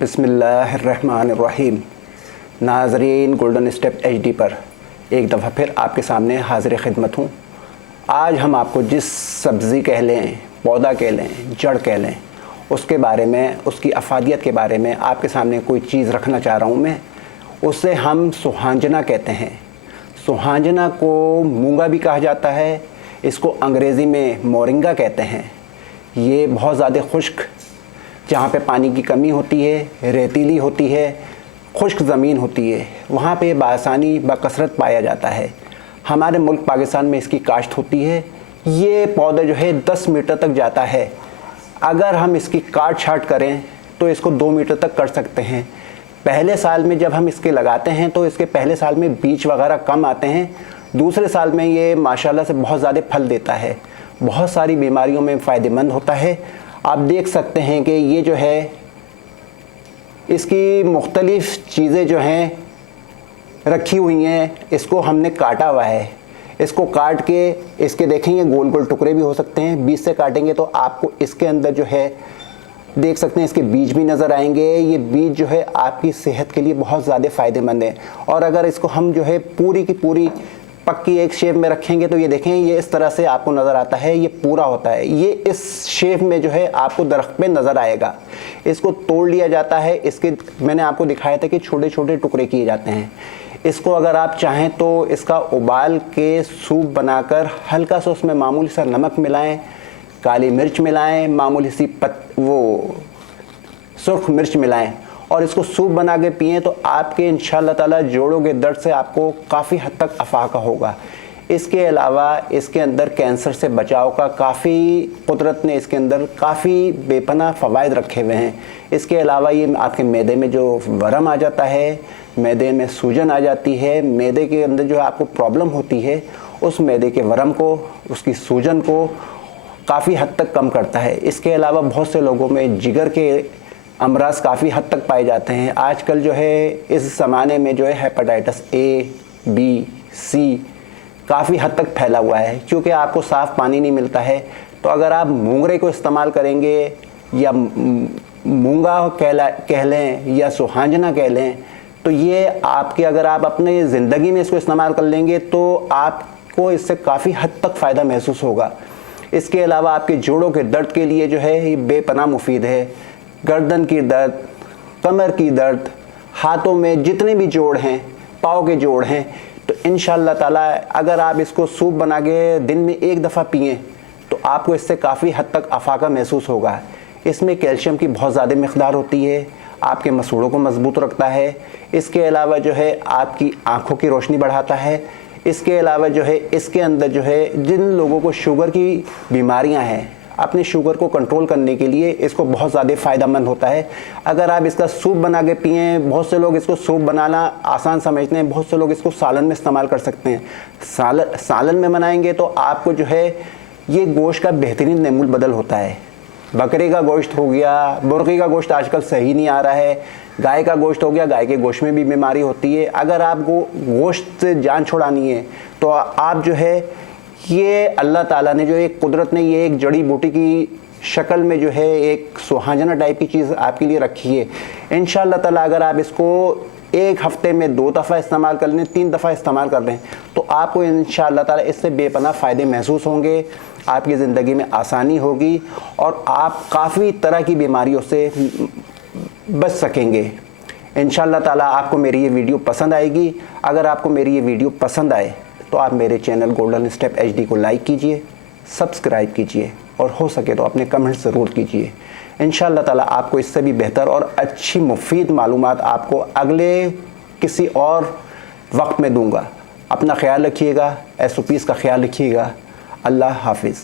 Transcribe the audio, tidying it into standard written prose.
बिस्मिल्लाहिर्रहमानिर्रहीम। नाज़रीन, golden step HD पर एक दफ़ा फिर आपके सामने हाज़िर खिदमत हूँ। आज हम आपको जिस सब्ज़ी कह लें, पौधा कह लें, जड़ कह लें, उसके बारे में, उसकी अफादियत के बारे में आपके सामने कोई चीज़ रखना चाह रहा हूँ मैं। उसे हम सुहांजना कहते हैं। सुहांजना को मूंगा भी कहा जाता है, इसको अंग्रेज़ी में मोरिंगा कहते हैं। ये बहुत ज़्यादा खुश्क, जहाँ पे पानी की कमी होती है, रेतीली होती है, खुश्क ज़मीन होती है, वहाँ पे बआसानी बकसरत पाया जाता है। हमारे मुल्क पाकिस्तान में इसकी काश्त होती है। ये पौधा जो है 10 मीटर तक जाता है। अगर हम इसकी काट छाट करें तो इसको 2 मीटर तक कर सकते हैं। पहले साल में जब हम इसके लगाते हैं तो इसके पहले साल में बीज वगैरह कम आते हैं। दूसरे साल में ये माशाल्लाह से बहुत ज़्यादा फल देता है, बहुत सारी बीमारियों में फ़ायदेमंद होता है। आप देख सकते हैं कि ये जो है, इसकी मुख्तलिफ़ चीज़ें जो हैं रखी हुई हैं। इसको हमने काटा हुआ है। इसको काट के इसके देखेंगे गोल गोल टुकड़े भी हो सकते हैं। बीज से काटेंगे तो आपको इसके अंदर जो है देख सकते हैं, इसके बीज भी नज़र आएंगे। ये बीज जो है आपकी सेहत के लिए बहुत ज़्यादा फ़ायदेमंद है। और अगर इसको हम जो है पूरी की पूरी पक्की एक शेप में रखेंगे तो ये देखें, ये इस तरह से आपको नज़र आता है। ये पूरा होता है, ये इस शेप में जो है आपको दरख्त पे नज़र आएगा। इसको तोड़ लिया जाता है। इसके मैंने आपको दिखाया था कि छोटे छोटे टुकड़े किए जाते हैं। इसको अगर आप चाहें तो इसका उबाल के सूप बनाकर हल्का सा उसमें मामूली सा नमक मिलाएं, काली मिर्च मिलाएं, मामूली सी सुर्ख मिर्च मिलाएं और इसको सूप बना के पिएँ तो आपके इंशाअल्लाह ताला जोड़ों के दर्द से आपको काफ़ी हद तक अफाका होगा। इसके अलावा इसके अंदर कैंसर से बचाव का काफ़ी कुदरत ने इसके अंदर काफ़ी बेपनाह फ़वाइद रखे हुए हैं। इसके अलावा ये आपके मैदे में जो वरम आ जाता है, मैदे में सूजन आ जाती है, मैदे के अंदर जो आपको प्रॉब्लम होती है, उस मैदे के वरम को, उसकी सूजन को काफ़ी हद तक कम करता है। इसके अलावा बहुत से लोगों में जिगर के अमराज काफ़ी हद तक पाए जाते हैं। आजकल जो है इस ज़माने में जो है हेपेटाइटिस A, B, C काफ़ी हद तक फैला हुआ है, क्योंकि आपको साफ़ पानी नहीं मिलता है। तो अगर आप मूंगरे को इस्तेमाल करेंगे या मूंगा कह लें या सुहांजना कह लें, तो ये आपके, अगर आप अपने ज़िंदगी में इसको इस्तेमाल कर लेंगे तो आपको इससे काफ़ी हद तक फ़ायदा महसूस होगा। इसके अलावा आपके जोड़ों के दर्द के लिए जो है ये बेपनाह मुफीद है। गर्दन की दर्द, कमर की दर्द, हाथों में जितने भी जोड़ हैं, पाँव के जोड़ हैं, तो इंशाअल्लाह ताला अगर आप इसको सूप बना के दिन में एक दफ़ा पिएँ तो आपको इससे काफ़ी हद तक अफाका महसूस होगा। इसमें कैल्शियम की बहुत ज़्यादा मिक़दार होती है, आपके मसूड़ों को मजबूत रखता है। इसके अलावा जो है आपकी आँखों की रोशनी बढ़ाता है। इसके अलावा जो है इसके अंदर जो है जिन लोगों को शुगर की बीमारियां हैं, अपने शुगर को कंट्रोल करने के लिए इसको बहुत ज़्यादा फ़ायदेमंद होता है। अगर आप इसका सूप बना के पिएँ, बहुत से लोग इसको सूप बनाना आसान समझते हैं, बहुत से लोग इसको सालन में इस्तेमाल कर सकते हैं। सालन में बनाएंगे तो आपको जो है ये गोश्त का बेहतरीन नमूल बदल होता है। बकरे का गोश्त हो गया, मुर्गी का गोश्त आजकल सही नहीं आ रहा है, गाय का गोश्त हो गया, गाय के गोश्त में भी बीमारी होती है। अगर आपको गोश्त से जान छुड़ानी है तो आप जो है ये अल्लाह ताला ने जो एक कुदरत ने ये एक जड़ी बूटी की शक्ल में जो है एक सुहांजना टाइप की चीज़ आपके लिए रखी है। इंशाअल्लाह ताला अगर आप इसको एक हफ़्ते में 2 दफ़ा इस्तेमाल कर लें, 3 दफ़ा इस्तेमाल कर लें तो आपको इंशाअल्लाह ताला इससे बेपनाह फ़ायदे महसूस होंगे। आपकी ज़िंदगी में आसानी होगी और आप काफ़ी तरह की बीमारियों से बच सकेंगे। इंशाअल्लाह ताला आपको मेरी ये वीडियो पसंद आएगी। अगर आपको मेरी ये वीडियो पसंद आए तो आप मेरे चैनल गोल्डन स्टेप HD को लाइक कीजिए, सब्सक्राइब कीजिए और हो सके तो अपने कमेंट ज़रूर कीजिए। इंशाअल्लाह ताला आपको इससे भी बेहतर और अच्छी मुफीद मालूमात आपको अगले किसी और वक्त में दूंगा। अपना ख्याल रखिएगा, SOPs का ख्याल रखिएगा। अल्लाह हाफिज़।